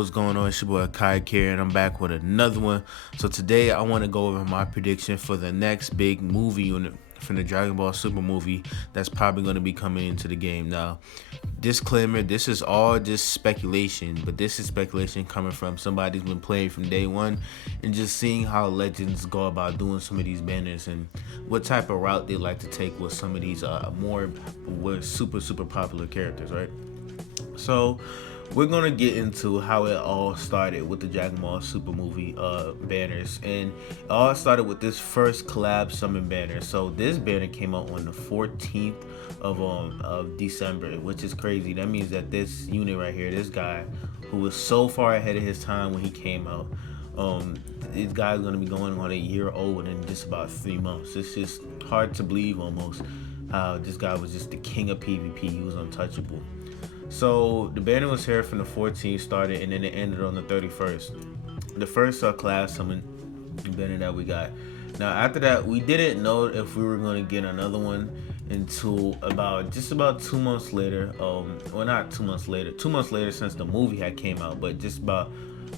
what's going on? It's your boy Kai here, and I'm back with another one. So today I want to go over my prediction for the next big movie unit from the Dragon Ball Super movie that's probably going to be coming into the game. Now, disclaimer, this is all just speculation, but this is speculation coming from somebody who's been playing from day one and just seeing how legends go about doing some of these banners and what type of route they like to take with some of these more super popular characters, right? So we're gonna get into how it all started with the Dragon Ball Super movie banners, and it all started with this first collab summon banner. So this banner came out on the 14th of December, which is crazy. That means that this unit right here, this guy who was so far ahead of his time when he came out, this guy's gonna be going on a year old in just about 3 months. It's just hard to believe almost how this guy was just the king of PvP. He was untouchable. So the banner was here from the 14th started, and then it ended on the 31st. The first class summon banner that we got. Now after that, we didn't know if we were going to get another one until about 2 months later. Well, not 2 months later. 2 months later since the movie had came out, but just about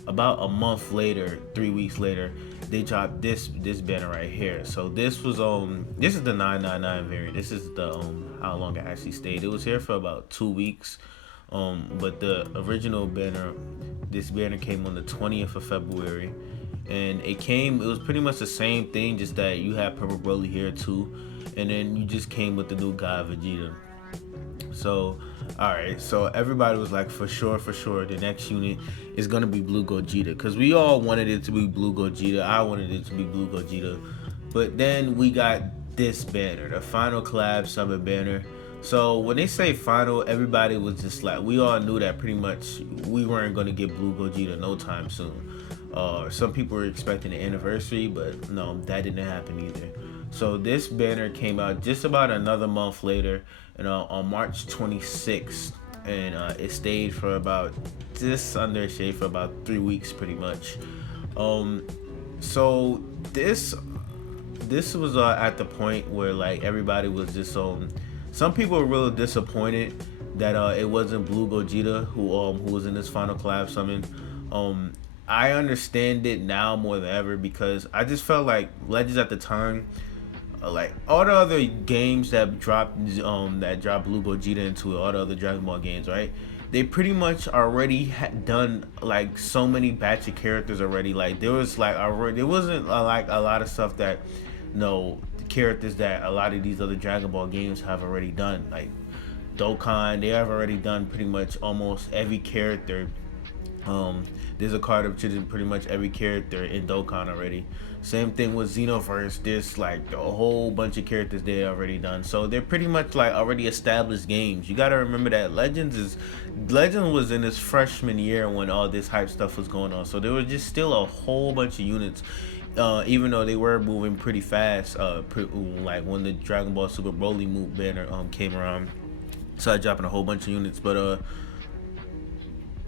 a month later, 3 weeks later, they dropped this banner right here. So this was this is the 999 variant. This is the how long it actually stayed. It was here for about 2 weeks. But the original banner, this banner came on the 20th of February, and it was pretty much the same thing, just that you had Purple Broly here too, and then you just came with the new guy Vegeta. So, alright, so everybody was like, for sure, the next unit is gonna be Blue Gogeta, because we all wanted it to be Blue Gogeta. I wanted it to be Blue Gogeta, but then we got this banner, the final collab summon banner. So when they say final, everybody was just like, we all knew that pretty much we weren't going to get Blue Gogeta no time soon. Some people were expecting an anniversary, but no, that didn't happen either. So this banner came out just about another month later, on March 26th, and it stayed for about for about 3 weeks pretty much. So this was at the point where like everybody was just some people were really disappointed that it wasn't Blue Gogeta who was in this final collab summon. I understand it now more than ever, because I just felt like Legends at the time, like all the other games that dropped Blue Gogeta into it, all the other Dragon Ball games, right? They pretty much already had done like so many batch of characters already. Like there was like already, there wasn't like a lot of stuff that characters that a lot of these other Dragon Ball games have already done. Like Dokkan, they have already done pretty much almost every character. There's a card of pretty much every character in Dokkan already. Same thing with Xenoverse. There's like a whole bunch of characters they already done. So they're pretty much like already established games. You gotta remember that Legends was in its freshman year when all this hype stuff was going on. So there was just still a whole bunch of units. Even though they were moving pretty fast, like when the Dragon Ball Super Broly move banner came around, started dropping a whole bunch of units, but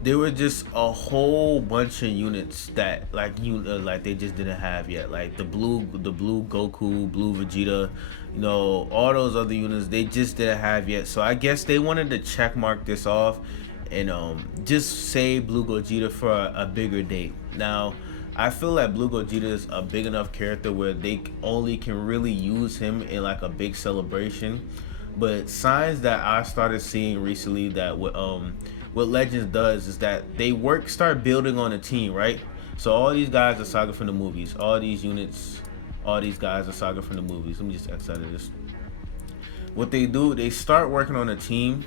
there were just a whole bunch of units that like they just didn't have yet, like the blue Goku, blue Vegeta, all those other units they just didn't have yet. So I guess they wanted to check mark this off and just save Blue Gogeta for a bigger date. Now I feel like Blue Gogeta is a big enough character where they only can really use him in like a big celebration. But signs that I started seeing recently that what Legends does is that they start building on a team, right? So all these guys are saga from the movies. All these units, all these guys are saga from the movies. Let me just X out of this. What they do, they start working on a team.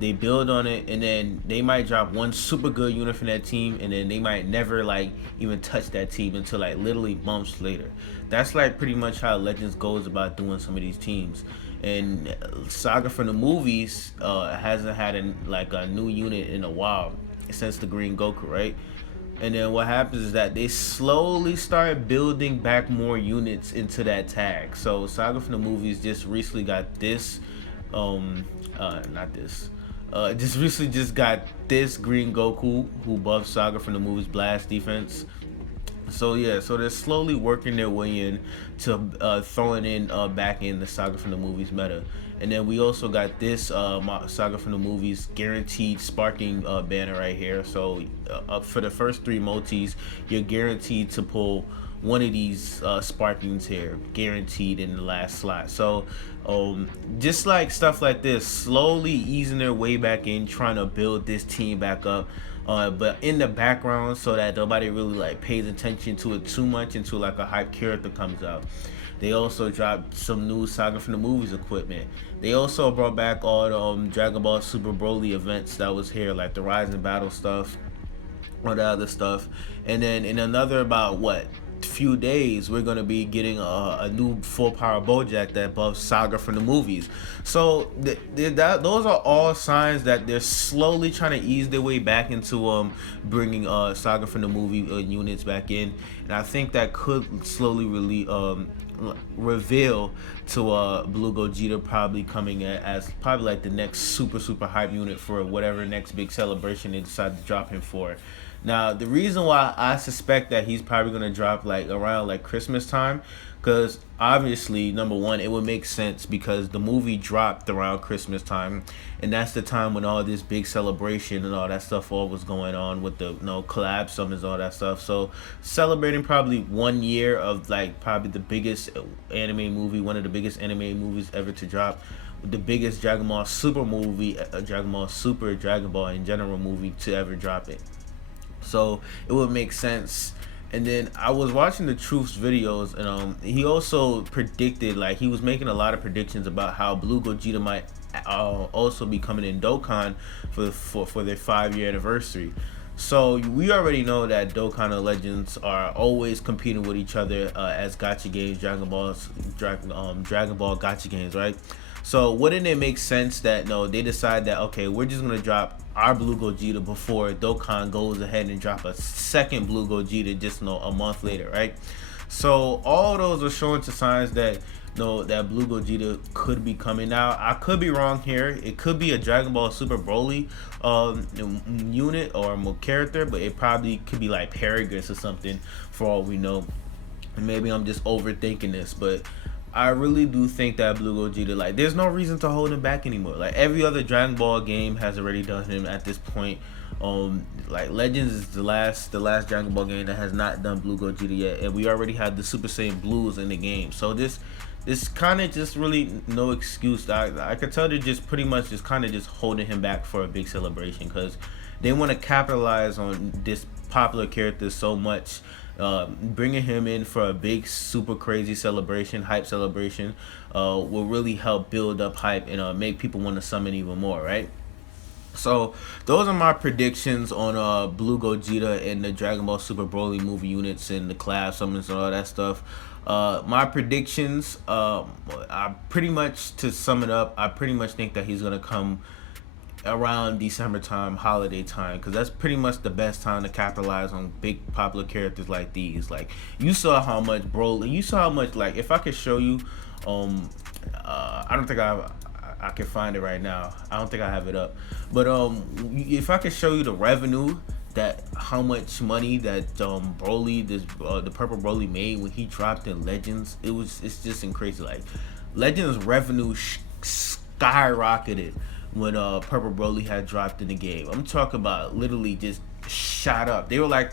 They build on it, and then they might drop one super good unit from that team, and then they might never like even touch that team until like literally months later. That's like pretty much how Legends goes about doing some of these teams. And Saga from the movies hasn't had a new unit in a while since the Green Goku, right? And then what happens is that they slowly start building back more units into that tag. So Saga from the movies just recently got this, just recently got this Green Goku who buffs Saga from the movies blast defense. So yeah, so they're slowly working their way in to throwing in back in the Saga from the Movies meta, and then we also got this Saga from the Movies guaranteed sparking banner right here. So up for the first three multis, you're guaranteed to pull one of these sparkings here, guaranteed in the last slot. So just like stuff like this, slowly easing their way back in, trying to build this team back up. But in the background, so that nobody really like pays attention to it too much until like a hype character comes out. They also dropped some new Saga from the Movies equipment. They also brought back all the Dragon Ball Super Broly events that was here, like the Rise and Battle stuff, all the other stuff. And then in another about what few days, we're gonna be getting a new full power Bojack that buffs Saga from the Movies. So those are all signs that they're slowly trying to ease their way back into bringing Saga from the Movie units back in, and I think that could slowly really reveal to Blue Gogeta probably coming as probably like the next super hype unit for whatever next big celebration they decide to drop him for. Now, the reason why I suspect that he's probably gonna drop like around like Christmas time, because obviously, number one, it would make sense because the movie dropped around Christmas time, and that's the time when all this big celebration and all that stuff all was going on with the collab summons, all that stuff. So celebrating probably 1 year of like probably the biggest anime movie, one of the biggest anime movies ever to drop, the biggest Dragon Ball Super movie, Dragon Ball Super, Dragon Ball in general movie to ever drop it. So it would make sense. And then I was watching the Truth's videos, and he also predicted, like he was making a lot of predictions about how Blue Gogeta might also be coming in Dokkan for their 5-year anniversary. So we already know that Dokkan and Legends are always competing with each other as gacha games, Dragon Ball gacha games, right? So wouldn't it make sense that no, they decide that okay, we're just gonna drop our Blue Gogeta before Dokkan goes ahead and drop a second Blue Gogeta just a month later, right? So all those are showing to signs that that Blue Gogeta could be coming out. I could be wrong here. It could be a Dragon Ball Super Broly unit or character, but it probably could be like Paragus or something for all we know. Maybe I'm just overthinking this, but I really do think that Blue Gogeta, like, there's no reason to hold him back anymore. Like, every other Dragon Ball game has already done him at this point. Like, Legends is the last Dragon Ball game that has not done Blue Gogeta yet, and we already had the Super Saiyan Blues in the game. So this kind of just really no excuse. I could tell they're just pretty much just kind of just holding him back for a big celebration because they want to capitalize on this popular character so much. Bringing him in for a big, super crazy celebration, hype celebration, will really help build up hype and make people want to summon even more, right? So those are my predictions on Blue Gogeta and the Dragon Ball Super Broly movie units and the collab summons and all that stuff. My predictions, I pretty much, to sum it up, I pretty much think that he's gonna come around December time, holiday time, because that's pretty much the best time to capitalize on big popular characters like these. Like, you saw how much Broly, you saw how much, like, if I could show you, I don't think I can find it right now. I don't think I have it up, but if I could show you the revenue, that how much money that Broly, the purple Broly made when he dropped in Legends, it's just crazy. Like, Legends revenue skyrocketed when Purple Broly had dropped in the game. I'm talking about literally just shot up. They were like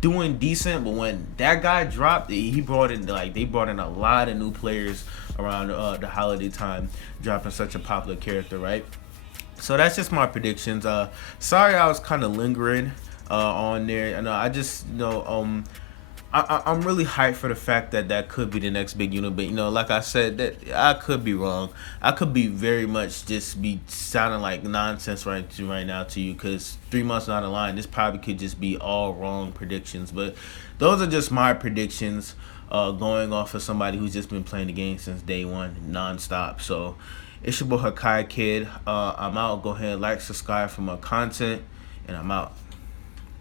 doing decent, but when that guy dropped, he brought in they brought in a lot of new players around the holiday time, dropping such a popular character, right? So that's just my predictions. Sorry I was kind of lingering on there, and I just I'm really hyped for the fact that that could be the next big unit, but like I said, that I could be wrong. I could be very much just be sounding like nonsense right now to you, because 3 months down the line, this probably could just be all wrong predictions. But those are just my predictions, going off of somebody who's just been playing the game since day one, nonstop. So it's your boy Hakai Kid. I'm out. Go ahead, like, subscribe for more content, and I'm out.